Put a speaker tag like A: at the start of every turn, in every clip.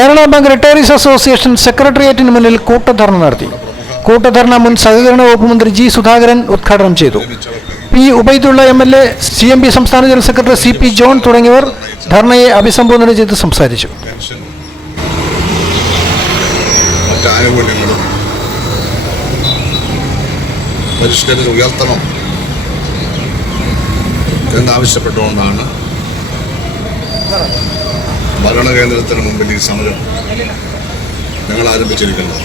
A: Kerala bank retirees association സെക്രട്ടേറിയറ്റിന് മുന്നിൽ കൂട്ടധർണ നടത്തി. കൂട്ടധർണ മുൻ സഹകരണ വകുപ്പ് മന്ത്രി ജി സുധാകരൻ ഉദ്ഘാടനം ചെയ്തു. P Ubaidulla M L A C M P സംസ്ഥാന general secretary C P John തുടങ്ങിയവർ ധർണയെ അഭിസംബോധന ചെയ്ത് സംസാരിച്ചു.
B: ഉയർത്തണം എന്നാവശ്യപ്പെട്ടുകൊണ്ടാണ് ഭരണകേന്ദ്രത്തിന് മുമ്പിൽ ഈ സമരം ഞങ്ങൾ ആരംഭിച്ചിരിക്കുന്നത്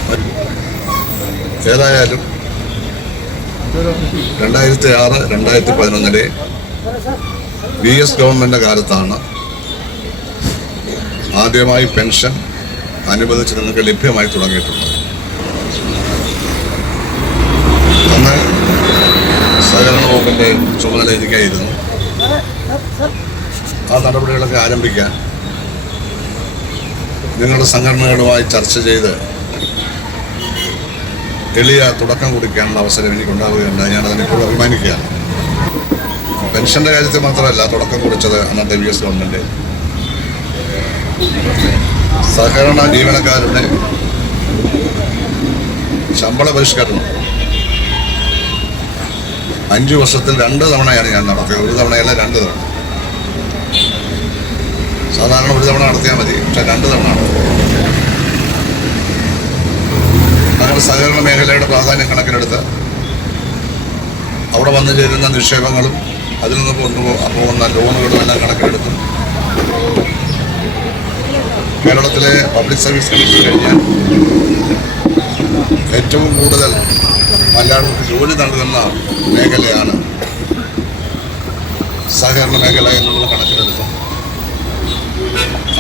B: ഏതായാലും രണ്ടായിരത്തി ആറ് രണ്ടായിരത്തി പതിനൊന്നിലെ വി എസ് ഗവൺമെന്റ് കാലത്താണ് ആദ്യമായി പെൻഷൻ അനുവദിച്ച് നിങ്ങൾക്ക് ലഭ്യമായി തുടങ്ങിയിട്ടുണ്ട് അന്ന് സഹകരണ വകുപ്പിന്റെ ചുമതല എനിക്കായിരുന്നു ആ നടപടികളൊക്കെ ആരംഭിക്കാൻ നിങ്ങളുടെ സംഘടനകളുമായി ചർച്ച ചെയ്ത് എളിയ തുടക്കം കുറിക്കാനുള്ള അവസരം എനിക്കുണ്ടാവുകയുണ്ടായി. ഞാൻ അതിനെക്കുറിച്ച് അഭിമാനിക്കുകയാണ്. പെൻഷന്റെ കാര്യത്തിൽ മാത്രമല്ല തുടക്കം കുറിച്ചത് അന്നത്തെ വി എസ് ഗവൺമെന്റ് സഹകരണ ജീവനക്കാരുടെ ശമ്പള പരിഷ്കരണം. അഞ്ചു വർഷത്തിൽ രണ്ട് തവണയാണ് ഞാൻ നടത്തിയത്. ഒരു തവണയല്ല രണ്ട് തവണ. സാധാരണ ഒരു തവണ നടത്തിയാൽ മതി. പക്ഷെ രണ്ട് തവണ അങ്ങനെ സഹകരണ മേഖലയുടെ പ്രാധാന്യം കണക്കിലെടുത്ത് അവിടെ വന്നു ചേരുന്ന നിക്ഷേപങ്ങളും അതിൽ നിന്ന് കൊണ്ടുപോ- പോകുന്ന ലോണുകളും എല്ലാം കണക്കിലെടുത്തും കേരളത്തിലെ പബ്ലിക് സർവീസ് കമ്മീഷൻ കഴിഞ്ഞാൽ ഏറ്റവും കൂടുതൽ മലയാളികൾക്ക് ജോലി നൽകുന്ന മേഖലയാണ് സഹകരണ മേഖല എന്നുള്ളത് കണക്കിലെടുക്കും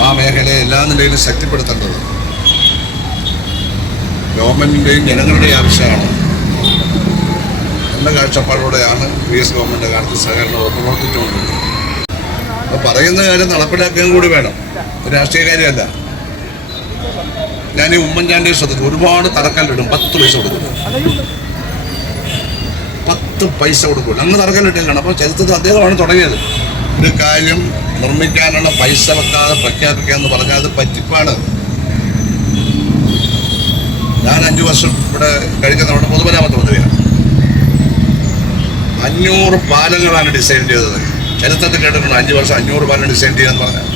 B: ആ മേഖലയെ എല്ലാ നിലയിലും ശക്തിപ്പെടുത്തേണ്ടത് ഗവൺമെന്റിന്റെയും ജനങ്ങളുടെയും ആവശ്യമാണ്. എന്ന കാഴ്ചപ്പാടോടെയാണ് വി എസ് ഗവൺമെന്റ് കാലത്ത് സഹകരണം പ്രവർത്തിച്ചുകൊണ്ടിരുന്നത് അപ്പോൾ പറയുന്ന കാര്യം നടപ്പിലാക്കുകയും കൂടി വേണം. രാഷ്ട്രീയ കാര്യമല്ല. ഞാൻ ഈ ഉമ്മൻചാണ്ടിയെ ശ്രദ്ധിച്ചു. ഒരുപാട് തറക്കല്ലിടും പത്ത് പൈസ കൊടുക്കും. പത്ത് പൈസ കൊടുക്കില്ല അങ്ങ് തറക്കല്ലിട്ടില്ലാണ് അപ്പോൾ ചരിത്രത്തിൽ അദ്ദേഹമാണ് തുടങ്ങിയത്. ഒരു കാര്യം നിർമ്മിക്കാനുള്ള പൈസ വെക്കാതെ പ്രഖ്യാപിക്കുക എന്ന് പറഞ്ഞാൽ അത് പറ്റിപ്പാണ്. ഞാൻ അഞ്ചു വർഷം ഇവിടെ കഴിക്കുന്ന നമ്മുടെ പൊതുമരാമത്ത് മന്ത്രിയാണ് അഞ്ഞൂറ് പാലങ്ങളാണ് ഡിസൈൻ ചെയ്തത്. ചരിത്രത്തിൽ കേട്ടിട്ടുണ്ട് അഞ്ചു വർഷം അഞ്ഞൂറ് പാലം ഡിസൈൻ ചെയ്യാന്ന് പറഞ്ഞാൽ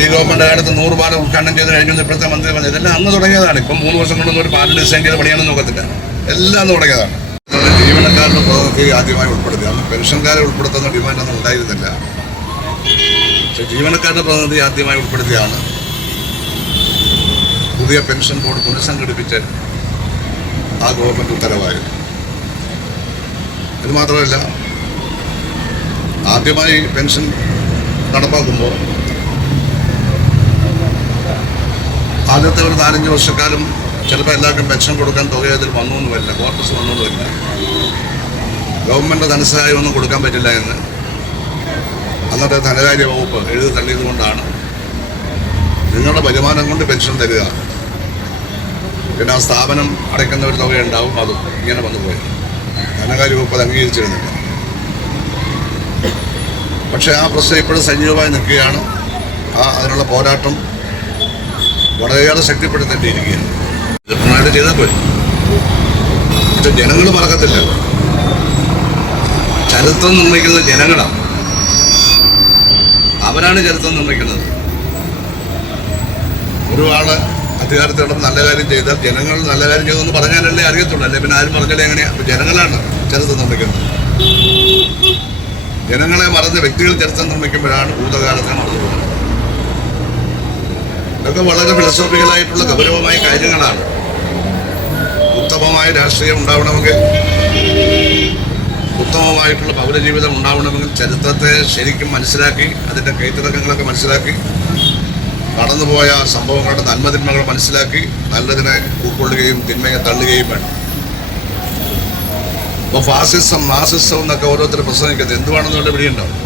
B: ഈ ഗവൺമെന്റ് കാലത്ത് നൂറ് പാലം ഉദ്ഘാടനം ചെയ്ത് കഴിഞ്ഞു ഇപ്പോഴത്തെ മന്ത്രി പറഞ്ഞു ഇതെല്ലാം അന്ന് തുടങ്ങിയതാണ്. ഇപ്പം മൂന്ന് വർഷം കൊണ്ടൊന്നും ഒരു പാലം ഡിസൈൻ ചെയ്ത് പണിയാണെന്ന് നോക്കത്തില്ല. എല്ലാം തുടങ്ങിയതാണ്. ജീവനക്കാരുടെ പ്രതിനിധി ആദ്യമായി ഉൾപ്പെടുത്തി. അന്ന് പെൻഷൻകാരെ ഉൾപ്പെടുത്തുന്ന ഡിമാൻഡൊന്നും ഉണ്ടായിരുന്നില്ല. പക്ഷെ ജീവനക്കാരുടെ പ്രതിനിധി ആദ്യമായി ഉൾപ്പെടുത്തിയാണ് പുതിയ പെൻഷൻ ബോർഡ് പുനഃസംഘടിപ്പിച്ച് ആ ഗവൺമെന്റ് ഉത്തരവായത്. ഇത് മാത്രമല്ല ആദ്യമായി പെൻഷൻ നടപ്പാക്കുമ്പോൾ ആദ്യത്തെ ഒരു നാലഞ്ച് വർഷക്കാലം ചിലപ്പോൾ എല്ലാവർക്കും പെൻഷൻ കൊടുക്കാൻ തുക അതിൽ വന്നൊന്നും വരില്ല. ക്വാർട്ടേഴ്സ് വന്നൊന്നും വരില്ല. ഗവൺമെന്റ് ധനസഹായം ഒന്നും കൊടുക്കാൻ പറ്റില്ല എന്ന്. അന്നത്തെ ധനകാര്യ വകുപ്പ് എഴുതി തള്ളിയതുകൊണ്ടാണ് നിങ്ങളുടെ വരുമാനം കൊണ്ട് പെൻഷൻ തരിക. പിന്നെ ആ സ്ഥാപനം അടയ്ക്കുന്ന ഒരു തുക ഉണ്ടാവും അതും ഇങ്ങനെ വന്നു പോയി. ധനകാര്യ വകുപ്പ് അത് അംഗീകരിച്ചിരുന്നില്ല. പക്ഷേ ആ പ്രശ്നം ഇപ്പോഴും സജീവമായി നിൽക്കുകയാണ്. ആ അതിനുള്ള പോരാട്ടം വളരെയേറെ ശക്തിപ്പെടുത്തേണ്ടിയിരിക്കുകയാണ്. പിണറായി ചെയ്താൽ പോയി പക്ഷെ ജനങ്ങൾ മറക്കത്തില്ല. ചരിത്രം നിർമ്മിക്കുന്നത് ജനങ്ങളാണ് അവരാണ് ചരിത്രം നിർമ്മിക്കുന്നത്. ഒരുപാട് അധികാരത്തോടെ നല്ല കാര്യം ചെയ്താൽ ജനങ്ങൾ നല്ല കാര്യം ചെയ്തെന്ന് പറഞ്ഞാലല്ലേ അറിയത്തുള്ളൂ. അല്ലെ? പിന്നെ ആരും പറഞ്ഞാലേ എങ്ങനെയാണ് ജനങ്ങളാണ് ചരിത്രം നിർമ്മിക്കുന്നത്. ജനങ്ങളെ മറന്ന് വ്യക്തികൾ ചരിത്രം നിർമ്മിക്കുമ്പോഴാണ് ഭൂതകാലത്തെ മറന്നു ഇതൊക്കെ വളരെ ഫിലോസോഫിക്കലായിട്ടുള്ള ഗൗരവമായ കാര്യങ്ങളാണ്. ഉത്തമമായ രാഷ്ട്രീയം ഉണ്ടാവണമെങ്കിൽ ഉത്തമമായിട്ടുള്ള പൗരജീവിതം ഉണ്ടാവണമെങ്കിൽ ചരിത്രത്തെ ശരിക്കും മനസ്സിലാക്കി അതിന്റെ കൈത്തിറക്കങ്ങളൊക്കെ മനസ്സിലാക്കി കടന്നുപോയ സംഭവങ്ങളുടെ നന്മതിന്മകൾ മനസ്സിലാക്കി നല്ലതിനെ ഉൾക്കൊള്ളുകയും തിന്മയെ തള്ളുകയും വേണം. അപ്പോൾ ഫാസിസം നാസിസം എന്നൊക്കെ ഓരോരുത്തർ പ്രസംഗിക്കുന്നത് എന്തുവാണെന്നുള്ള പിടിയുണ്ടാവും